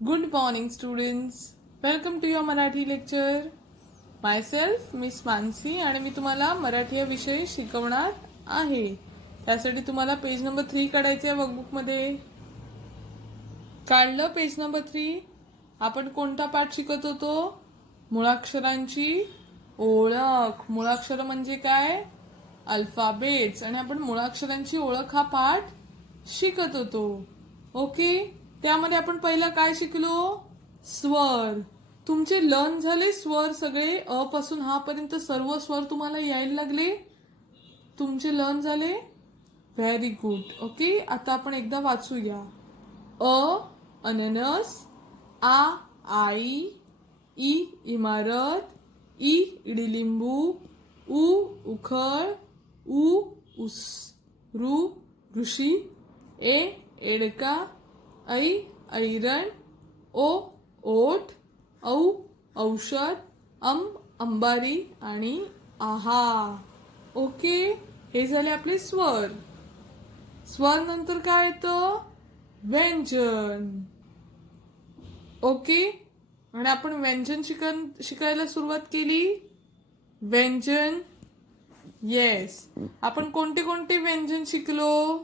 Good morning, students. Welcome to your Marathi lecture. Myself, Miss Mansi, आणि मी तुम्हाला मराठी या विषय शिकवणार आहे. त्यासाठी तुम्हाला पेज नंबर 3 काढायचे आहे वर्कबुक मध्ये. काढलं पेज नंबर 3. आपण कोणता पाठ शिकत होतो? मुळाक्षरांची ओळख. मुळाक्षर म्हणजे काय? अल्फाबेट्स. आणि आपण मुळाक्षरांची ओळख हा पाठ शिकत होतो. ओके, त्यामध्ये आपण पहिला काय शिकलो? स्वर. तुमचे लर्न झाले स्वर सगळे? अ पासून हा पर्यंत सर्व स्वर तुम्हाला यायला लागले? तुमचे लर्न झाले? Very good. ओके, आता आपण एकदा वाचूया. अ अननस, आ आई, ई इमारत, ई इडलिंबू, उ उखळ, उ ऊस, ऋ ऋषी, ए एडका, ऐ ऐरण, ओ ओठ, औ औषध, अंबारी आणि आहा. ओके, हे झाले आपले स्वर. स्वर नंतर काय येतं? व्यंजन. ओके, आणि आपण व्यंजन शिकायला सुरुवात केली. व्यंजन. येस, आपण कोणते कोणते व्यंजन शिकलो?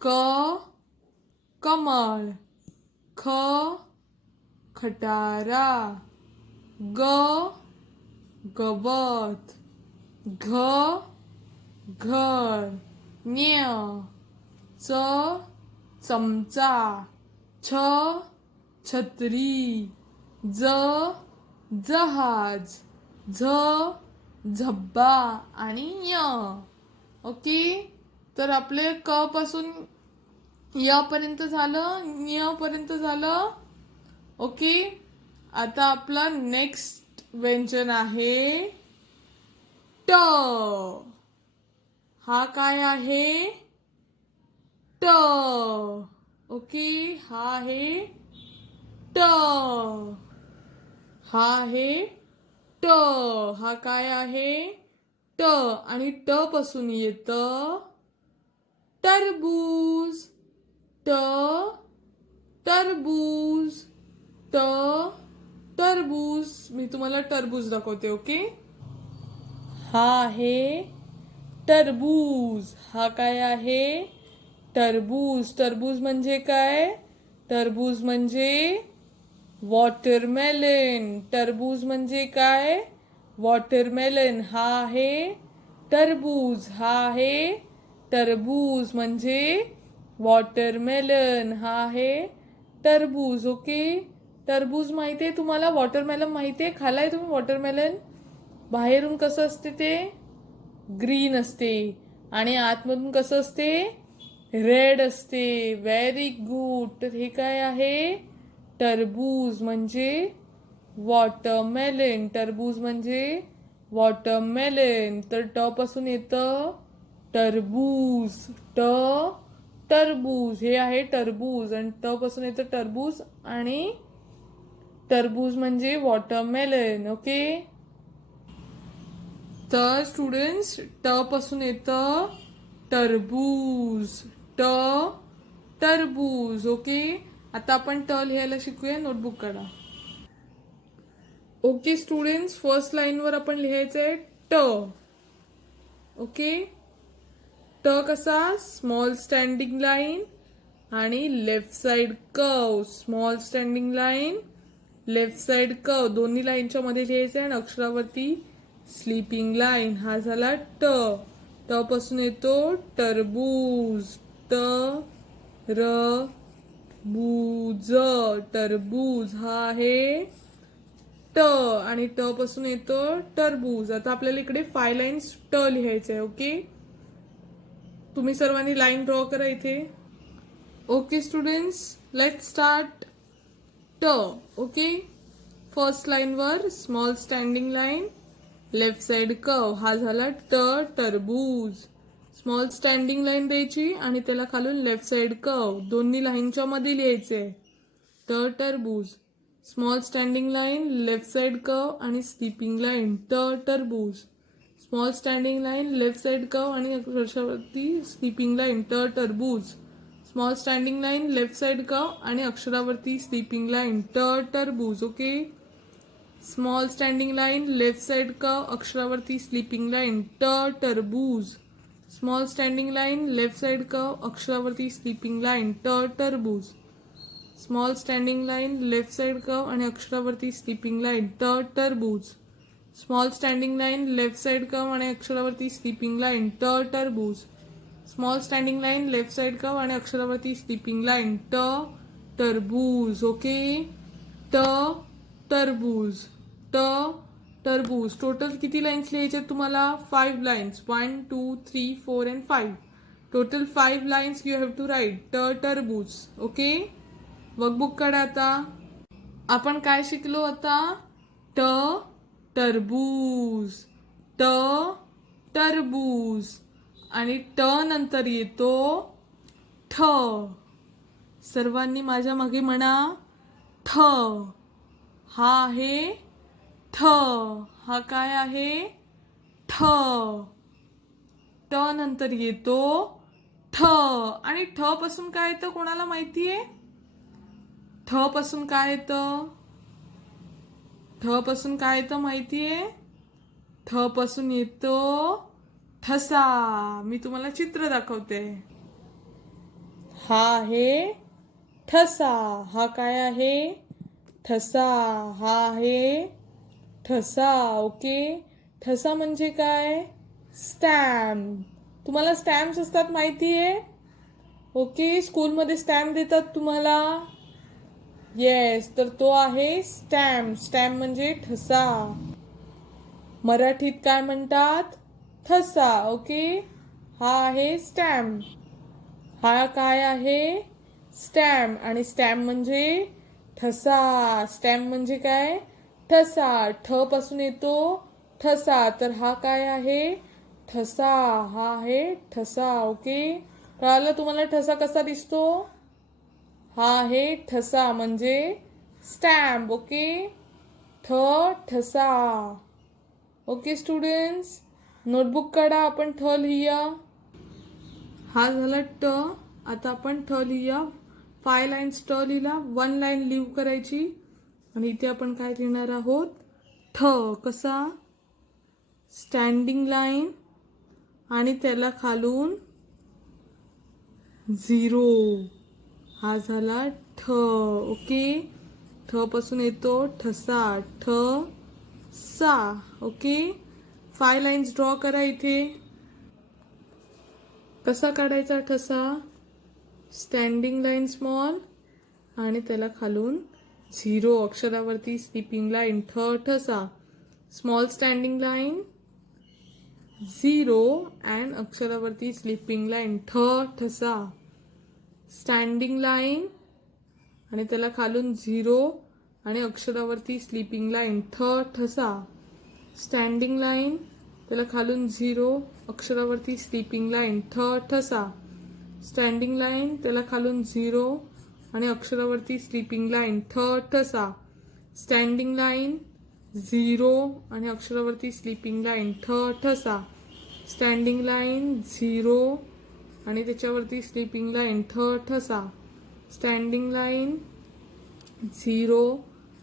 क कमळ, ख खटारा, ग गवत, घ घर, ञ च चमचा, छ छत्री, ज जहाज, झ झब्बा आणि य. ओके, तर आपले क पासून य पर्यंत झालं, ञ पर्यंत झालं. ओके, आता आपला नेक्स्ट व्यंजन आहे ट. हा काय आहे? ट. ओके, हा आहे ट. हा आहे ट. हा काय आहे? ट. आणि ट पासून येतं टरबूज. ट टरबूज, ट टरबूज. मी तुम्हाला टरबूज दाखवते. ओके, हा आहे टरबूज. हा काय आहे? टरबूज. टरबूज म्हणजे काय? टरबूज म्हणजे वॉटरमेलन. टरबूज म्हणजे काय? वॉटरमेलन. हा आहे टरबूज. हा आहे टरबूज म्हणजे वॉटरमेलन. हा आहे टरबूज. ओके, टरबूज माहिती आहे तुम्हाला? वॉटरमेलन माहिती आहे? खाल्लाय तुम्ही वॉटरमेलन? बाहेरून कसं असते ते? ग्रीन असते आणि आतमधून कसं असते? रेड असते. Very good. तर हे काय आहे? टरबूज म्हणजे वॉटरमेलन. टरबूज म्हणजे वॉटरमेलन. तर ट पासून येतं टरबूज. ट टरबूज. हे आहे टरबूज आणि ट पासून येतं टरबूज आणि टरबूज म्हणजे वॉटरमेलन. ओके, तर स्टुडंट्स ट पासून येतं टरबूज. ट टरबूज. ओके, आता आपण ट लिहायला शिकूया. नोटबुक काढा. ओके स्टुडंट्स, फर्स्ट लाईनवर आपण लिहायचं आहे ट. ओके, ट कसा? स्मॉल स्टँडिंग लाईन आणि left side curve. Small standing line, left side curve, दोन्ही लाईनच्या मध्ये लिहायचं आहे आणि अक्षरावरती स्लीपिंग लाईन. हा झाला ट. ट पासून येतो टरबूज. ट र बूज, टरबूज. हा आहे ट आणि ट पासून येतो टरबूज. आता आपल्याला इकडे 5 लाईन्स ट लिहायचे आहे. ओके, तुम्ही सर्वांनी लाईन ड्रॉ करा इथे. Okay students, let's start. ट. ओके, फर्स्ट लाईनवर small standing line, left side curve. हा झाला ट टरबूज. स्मॉल स्टँडिंग लाईन द्यायची आणि त्याला खालून लेफ्ट साइड कर्व, दोन्ही लाईनच्या मध्ये लिहायचे ट टरबूज. Small standing line, left side curve आणि स्लीपिंग लाईन. ट टरबूज. Small standing line, left side curve आणि अक्षरावरती स्लीपिंग लाईन. ट टरबूज. Small standing line left side curve आणि अक्षरावरती स्लीपिंग लाईन टरबूज. Okay, small standing line left side curve अक्षरावरती स्लीपिंग लाईन टरबूज. Small standing line left side curve अक्षरावरती स्लीपिंग लाईन टरबूज. Small standing line left side curve आणि अक्षरावरती sleeping line टरबूज. Small standing line left side curve आणि अक्षरावरती sleeping line टरबूज. Small standing line left side curve आणि अक्षरावरती स्लीपिंग लाईन टरबूज. ओके, टरबूज. टरबूज. टोटल किती लाईन्स लिहायचे तुम्हाला? 5 lines. 1 2 3 4 and 5. Total 5 lines you have to write. टरबूज. ओके, वर्कबुक काढा. आता आपण काय शिकलो? आता टरबूज. टरबूज आणि नंतर येतो ठ. सर्वांनी माझ्या मागे म्हणा ठ. हा आहे ठ. हा काय आहे? ठ. नंतर येतो ठ. आणि ठ पासून काय येतं कोणाला माहितीये? ठ पासून काय येतं? ठ पासून काय येतं माहितीये? ठ पासून येतो ठसा. मी तुम्हाला चित्र दाखवते. हा आहे ठसा. हा काय आहे? ठसा. हा आहे ठसा. ओके, ठसा म्हणजे काय? स्टॅम्प. तुम्हाला स्टॅम्प्स असतात माहितीये? ओके, स्कूलमध्ये स्टॅम्प देतात तुम्हाला. येस, तर तो आहे स्टॅम्प. स्टॅम्प म्हणजे ठसा. मराठीत काय म्हणतात? ठसा. ओके, हा आहे स्टॅम्प. हा काय आहे? स्टॅम्प. आणि स्टॅम्प म्हणजे ठसा. स्टॅम्प म्हणजे काय? ठसा. ठ पासून येतो ठसा. तर हा काय आहे? ठसा. हा आहे ठसा. ओके, कळालं तुम्हाला ठसा कसा दिसतो? हा आहे ठसा म्हणजे स्टॅम्प. ओके, ठसा. ओके स्टुडंट्स, नोटबुक काढा. आपण ठ लिहूया. हा झाला ट. आता आपण ठ लिहूया. 5 लाईन्स ट लिहिला. 1 लाईन लिव्ह करायची आणि इथे आपण काय लिहिणार आहोत? ठ. कसा? स्टँडिंग लाईन आणि त्याला खालून 0. हा झाला ठ. ओके, ठ पासून येतो ठसा. सा. ओके, 5 लाईन्स ड्रॉ करा इथे. कसा काढायचा ठसा? स्टँडिंग लाईन स्मॉल आणि त्याला खालून 0 अक्षरावरती स्लीपिंग लाईन ठसा. Small standing line 0 and अक्षरावरती sleeping line ठसा. स्टँडिंग लाईन आणि त्याला खालून 0 आणि अक्षरावरती स्लीपिंग लाईन ठसा. स्टँडिंग लाईन, त्याला खालून 0 अक्षरावरती स्लीपिंग लाईन ठसा. स्टँडिंग लाईन, त्याला खालून 0 आणि अक्षरावरती स्लीपिंग लाईन ठसा. स्टँडिंग लाईन 0 आणि अक्षरावरती स्लीपिंग लाईन ठसा. स्टँडिंग लाईन 0 आणि त्याच्यावरती स्लीपिंग लाईन ठसा. स्टँडिंग लाईन 0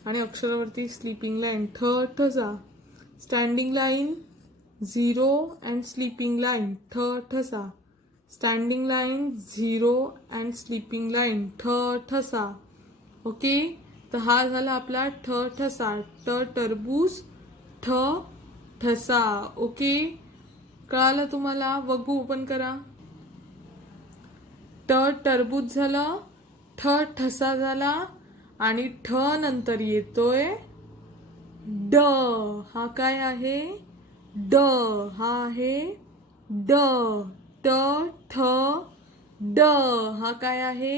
आणि अक्षरावरती स्लीपिंग लाईन ठसा. Standing line 0 and sleeping line ठसा. Standing line 0 and sleeping line ठसा. ओके, तर हा झाला आपला ठसा. टरबूज, ठसा. ओके, कळालं तुम्हाला? वर्कबुक ओपन करा. टरबूज झालं, ठसा झाला आणि नंतर येतोय ड. हा काय आहे? ड. हा आहे ड. ड. हा काय आहे?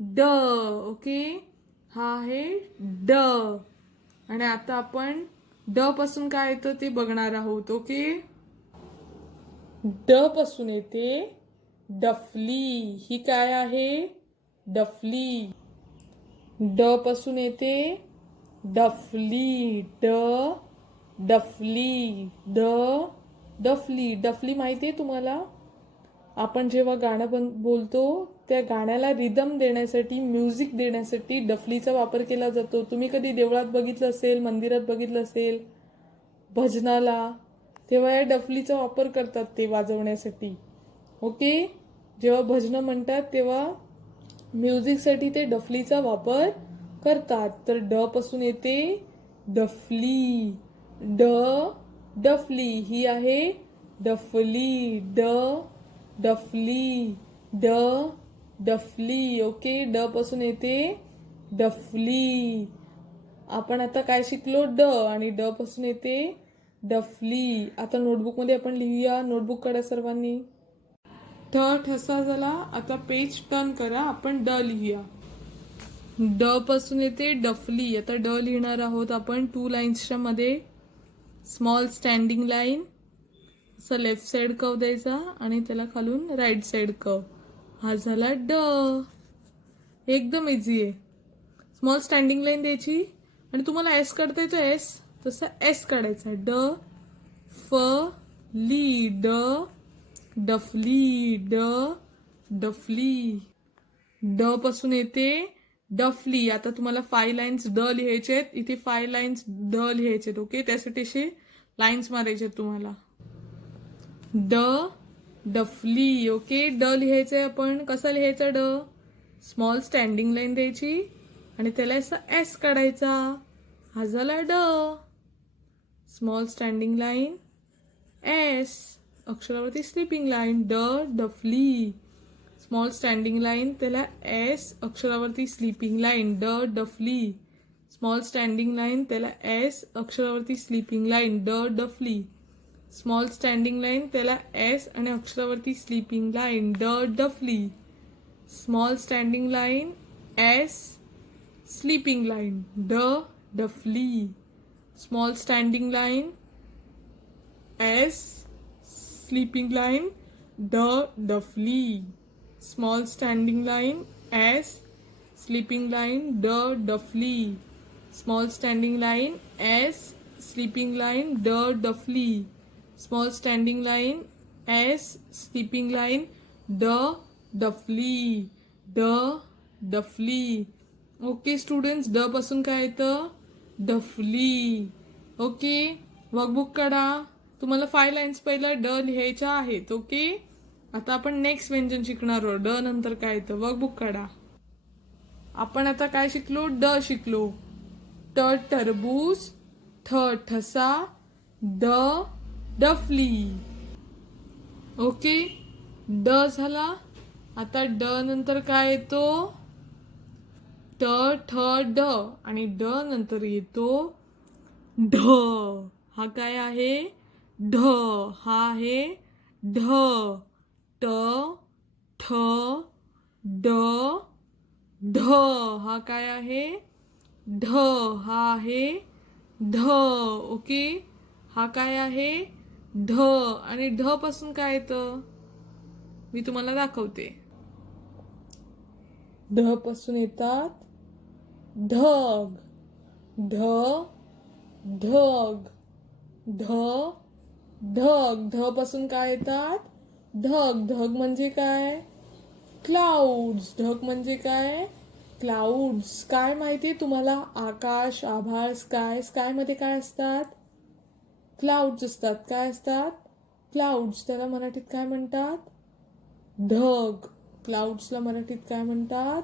ड. ओके, हा आहे ड. आणि आता आपण ड पासून काय येतं ते बघणार आहोत. ओके, ड पासून येते डफली. ही काय आहे? डफली. ड पासून येते डफली. डफली. डफली. डफली माहितीये तुम्हाला? आपण जेव्हा गाणं बोलतो त्या गाण्याला रिदम देण्यासाठी, म्युझिक देण्यासाठी डफलीचा वापर केला जातो. तुम्ही कधी देवळात बघितलं असेल, मंदिरात बघितलं असेल, भजनाला, तेव्हा या डफलीचा वापर करतात ते वाजवण्यासाठी. ओके, जेव्हा भजनं म्हणतात तेव्हा म्युझिकसाठी ते डफलीचा वापर करतात. तर ड पासून येते डफली. डफली ही आहे डफली. डफली. डफली. ओके, ड पासून येते डफली. आपण आता काय शिकलो? ड, आणि ड पासून येते डफली. आता नोटबुक मध्ये आपण लिहूया. नोटबुक काढा सर्वांनी. ठ ठसा झाला. आता पेज टर्न करा. आपण ड लिहूया. ड पासून येते डफली. आता ड लिहिणार आहोत आपण 2 लाईन्सच्या मध्ये. स्मॉल स्टँडिंग लाईन, असं लेफ्ट साइड कर्व द्यायचा आणि त्याला खालून राईट साइड कर्व. हा झाला ड. एकदम इझी आहे. स्मॉल स्टँडिंग लाईन द्यायची आणि तुम्हाला एस काढता येतो एस, तसं एस काढायचा. ड फ ली. डफली. डफली. ड पासून येते डफली. आता तुम्हाला 5 लाईन्स ड लिहायचे आहेत. इथे 5 लाईन्स ड लिहायचे आहेत. ओके, त्यासाठी असे लाईन्स मारायचे आहेत तुम्हाला. डफली. ओके, ड लिहायचंय आपण. कसा लिहायचा ड? स्मॉल स्टँडिंग लाईन द्यायची आणि त्याला असा एस काढायचा. हा झाला ड. स्मॉल स्टँडिंग लाईन, एस, अक्षरावरती स्लीपिंग लाईन. डफली. स्मॉल स्टँडिंग लाईन, त्याला एस, अक्षरावरती स्लीपिंग लाईन. डफली. स्मॉल स्टँडिंग लाईन, त्याला एस, अक्षरावरती स्लीपिंग लाईन. डफली. स्मॉल स्टँडिंग लाईन, त्याला एस आणि अक्षरावरती स्लीपिंग लाईन. डफली. Small standing line, S, sleeping line. डफली. Small standing line, S, sleeping line. डफली. Small standing line, S, sleeping line. डफली. Small standing line, S, sleeping line. डफली. Small standing line, S, sleeping line. डफली. डफली. Okay students, ड पासून काय येतं? डफली. ओके, वर्कबुक काढा. तुम्हाला 5 लाईन्स पहिला ड लिहायच्या आहेत. ओके, आता आपण नेक्स्ट व्यंजन शिकणार आहोत. ड नंतर काय येतं? वर्कबुक काढा. आपण आता काय शिकलो? ड शिकलो. ट टरबूज. ठ ठसा. डफली. ओके, ड झाला. आता ड नंतर काय येतो? ठ ड, आणि ड नंतर येतो ढ. हा काय आहे? ढ. हा आहे ढ. ट ठ ड ढ. हा काय आहे? ढ. हा आहे ढ. ओके, हा काय आहे? ढ. आणि ढ पासून काय येतं? मी तुम्हाला दाखवते. ढ पासून येतात ढग. ढग. ढ पासून काय येतात? ढग. ढग म्हणजे काय? क्लाउड्स. ढग म्हणजे काय? क्लाउड्स. काय माहितीये तुम्हाला? आकाश, आभाळ, स्काय. स्काय मध्ये काय असतात? क्लाउड्स असतात. काय असतात? क्लाउड्स. त्याला मराठीत काय म्हणतात? ढग. क्लाउड्सला मराठीत काय म्हणतात?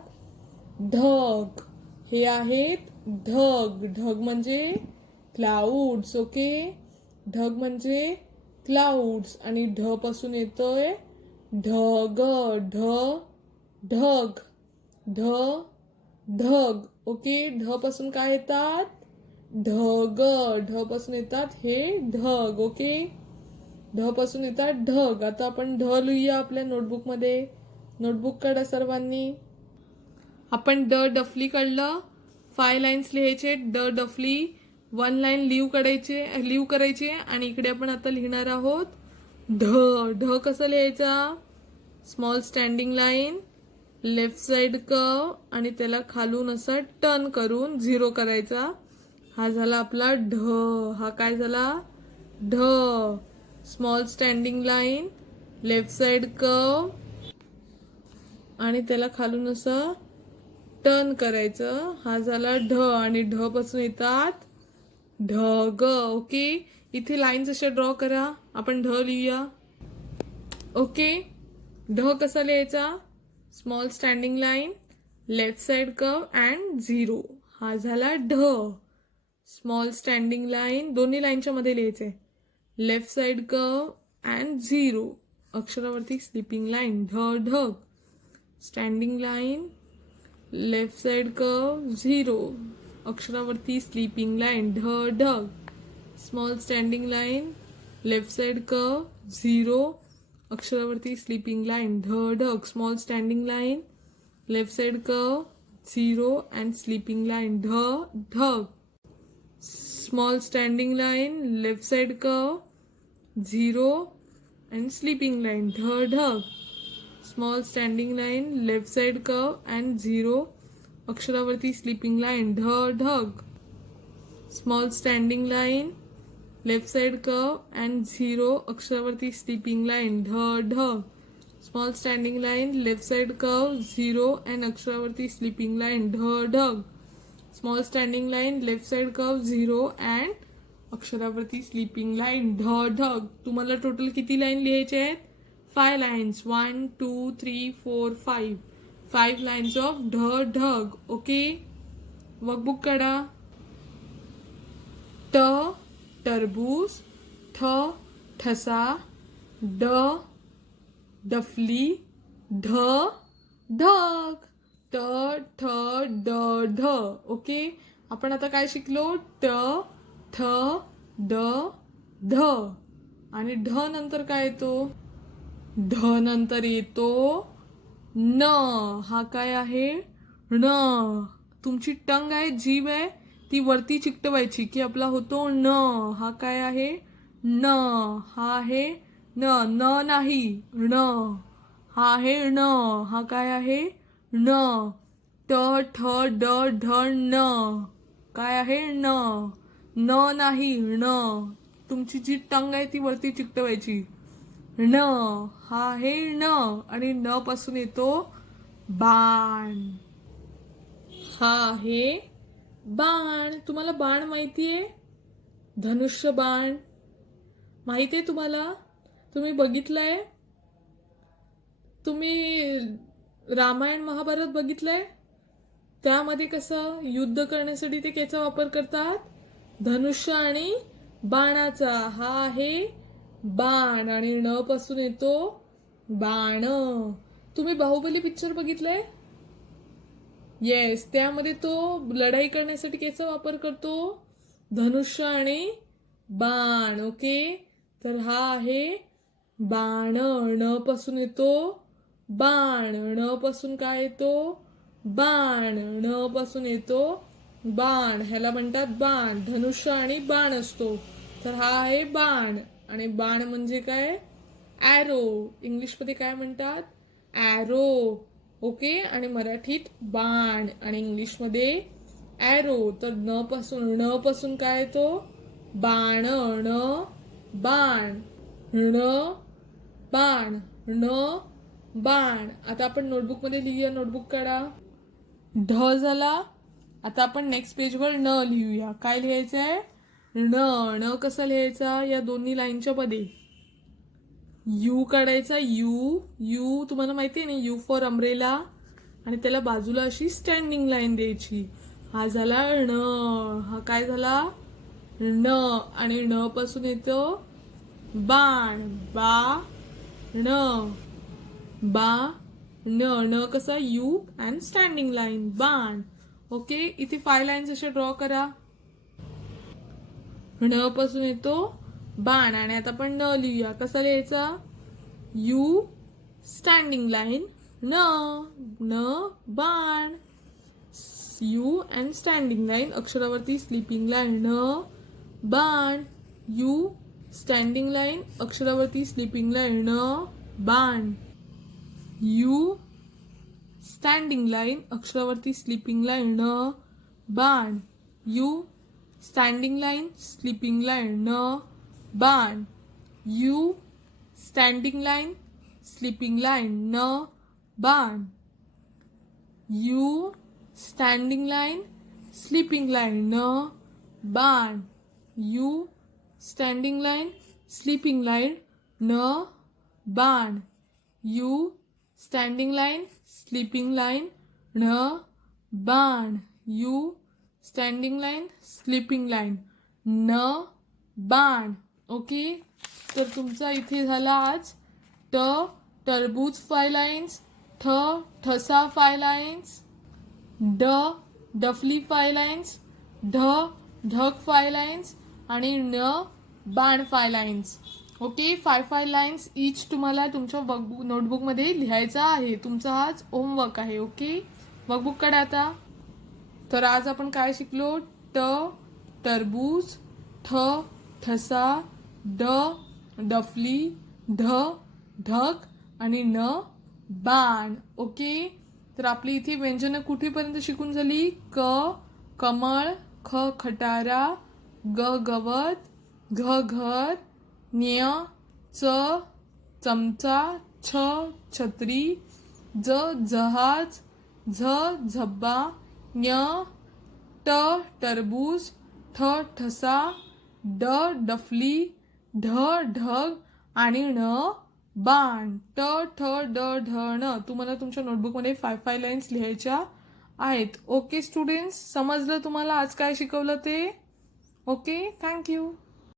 ढग. हे आहेत ढग. ढग म्हणजे क्लाउड्स. ओके, ढग म्हणजे क्लाउड्स. आणि ढ पासून येतोय ढग. ढग. ढग. ओके, ढ पासून काय येतात? ढग. ढ पासून येतात हे ढग. ओके, ढ पासून येतात ढग. आता आपण ढ लिहूया आपल्या नोटबुक मध्ये. नोटबुक काढा सर्वांनी. आपण डफली काढलं. 5 लाईन्स लिहायचे. डफली 1 लाईन लिव्ह करायची आणि इकडे आपण आता लिहिणार आहोत ढ. कसं लिहायचा? Small standing line, left side curve आणि त्याला खालून असा टर्न करून 0 करायचा. हा झाला आपला ढ. हा काय झाला? ढ. Small standing line, left side curve आणि त्याला खालून असं टर्न करायचं. हा झाला ढ आणि ढ पासून येतात ढग. ओके, इथे लाईन्स अशा ड्रॉ करा. आपण ढ लिहूया. ओके, ढ कसा लिहायचा? Small standing line, left side curve and zero. हा झाला ढ. स्मॉल स्टँडिंग लाईन, दोन्ही लाईनच्या मध्ये लिहायचे. Left side curve and zero. अक्षरावरती स्लिपिंग लाईन ढ ढग. Standing line, left side curve zero. अक्षरावरती स्लिपिंग लाईन ढ ढग. Small standing line, left side curve zero. अक्षरावरती स्लिपिंग लाईन ढ ढग. Small standing line, left side curve zero and sleeping line ढ ढग. Small standing line, left side curve zero and sleeping line ढ ढग. Small standing line, left side curve and zero. अक्षरावरती sleeping line ढ ढग. Small standing line, left side curve and zero. अक्षरावरती sleeping line ढ ढग. Small standing line, left side curve zero and अक्षरावरती sleeping line ढ ढग. Small standing line, left side curve zero and अक्षरावरती स्लिपिंग लाईन ढ ढग. तुम्हाला टोटल किती लाईन लिहायचे आहेत? 5 लाईन्स. 1 2 3 4 5. 5 लाईन्स ऑफ ढ ढग. ओके, वर्कबुक काढा. ट टरबूज, ठ ठसा, ड डफली, ढ ढग. ट ठ ड ढ. ओके, आपण आता काय शिकलो? ट ठ ड ढ. आणि ढ नंतर काय येतो? ढ नंतर येतो न. हा काय आहे? न. तुमची टंग आहे, जीभ आहे, ती वरती चिकटवायची की आपला होतो न. हा काय आहे? न. हा आहे न. न नाही, न. हा आहे न. हा काय आहे? न. ट ठ ड ढ न. काय आहे? न. न नाही, न. तुमची जी टंग आहे ती वरती चिकटवायची. न. हा आहे न. आणि न पासून येतो बाण. हा आहे बाण. तुम्हाला बाण माहितीये? धनुष्य बाण माहितीये तुम्हाला? तुम्ही बघितलंय? तुम्ही रामायण महाभारत बघितलंय? त्यामध्ये कसं युद्ध करण्यासाठी ते याचा वापर करतात? धनुष्य आणि बाणाचा. हा आहे बाण आणि न पासून येतो बाण. तुम्ही बाहुबली पिक्चर बघितलंय? येस, त्यामध्ये तो लढाई करण्यासाठी याचा वापर करतो? धनुष्य आणि बाण. ओके, तर हा आहे बाण. न पासून येतो बाण. न पासून काय येतो? बाण. न पासून येतो बाण. ह्याला म्हणतात बाण. धनुष्य आणि बाण असतो, तर हा आहे बाण. आणि बाण म्हणजे काय? ॲरो. इंग्लिशमध्ये काय म्हणतात? ॲरो. ओके, आणि मराठीत बाण आणि इंग्लिशमध्ये ॲरो. तर न पासून काय येतो? बाण. न बाण. न बाण. न बाण. आता आपण नोटबुक मध्ये लिहूया. नोटबुक काढा. ढ झाला. आता आपण नेक्स्ट पेजवर न लिहूया. काय लिहायचं आहे? न. न कसा लिहायचा? या दोन्ही लाईनच्या मध्ये यू काढायचा. यू. यू तुम्हाला माहिती आहे ना? You for umbrella. आणि त्याला बाजूला अशी स्टँडिंग लाईन द्यायची. हा झाला न. हा काय झाला? न. आणि न पासून येतो बाण. बा न. बा न. न कसा? यू अँड स्टँडिंग लाईन बाण. ओके, इथे 5 लाईन्स अशा ड्रॉ करा. न पासून येतो बाण. आणि आता आपण न लिहूया. कसा लिहायचा? यू स्टँडिंग लाईन न. न बाण. U and standing line. अक्षरावरती स्लिपिंग लाईन न बाण. U standing line. अक्षरावरती स्लिपिंग लाईन न बाण. U standing line. अक्षरावरती स्लिपिंग लाईन न बाण. U standing line. Sleeping line न बाण. U standing line. Sleeping line न बाण. U standing line sleeping line न बाण. U standing line sleeping line न बाण. U standing line sleeping line न बाण. U standing line sleeping line न बाण. ओके, तर तुमचा इथे झाला आज ट टरबूज 5 लाईन्स, ठ ठसा 5 लाईन्स, ड डफली 5 लाईन्स, ढ ढग 5 लाईन्स आणि न बाण 5 लाईन्स. ओके, 5 लाईन्स ईच तुम्हाला तुमच्या नोटबुकमध्ये लिहायचा आहे. तुमचा आज होमवर्क आहे. ओके, वर्कबुक कडे आता. तर आज आपण काय शिकलो? ट टरबूज, ठ ठसा, ड डफली, ढ ढग आणि न बाण. ओके, तर आपली इथे व्यंजनं कुठेपर्यंत शिकून झाली? क कमळ, ख खटारा, ग गवत, घ घर, ञ च चमचा, छ छत्री, ज जहाज, झ झब्बा, ञ ट टरबूज, ठ ठसा, ड डफली, ढ ढग आणि न बाण. ट ठ ड ढ ण तुम्हाला तुमच्या नोटबुकमध्ये 5 लाईन्स लिहायच्या आहेत. ओके स्टुडंट्स, समजलं तुम्हाला आज काय शिकवलं ते? Okay, thank you.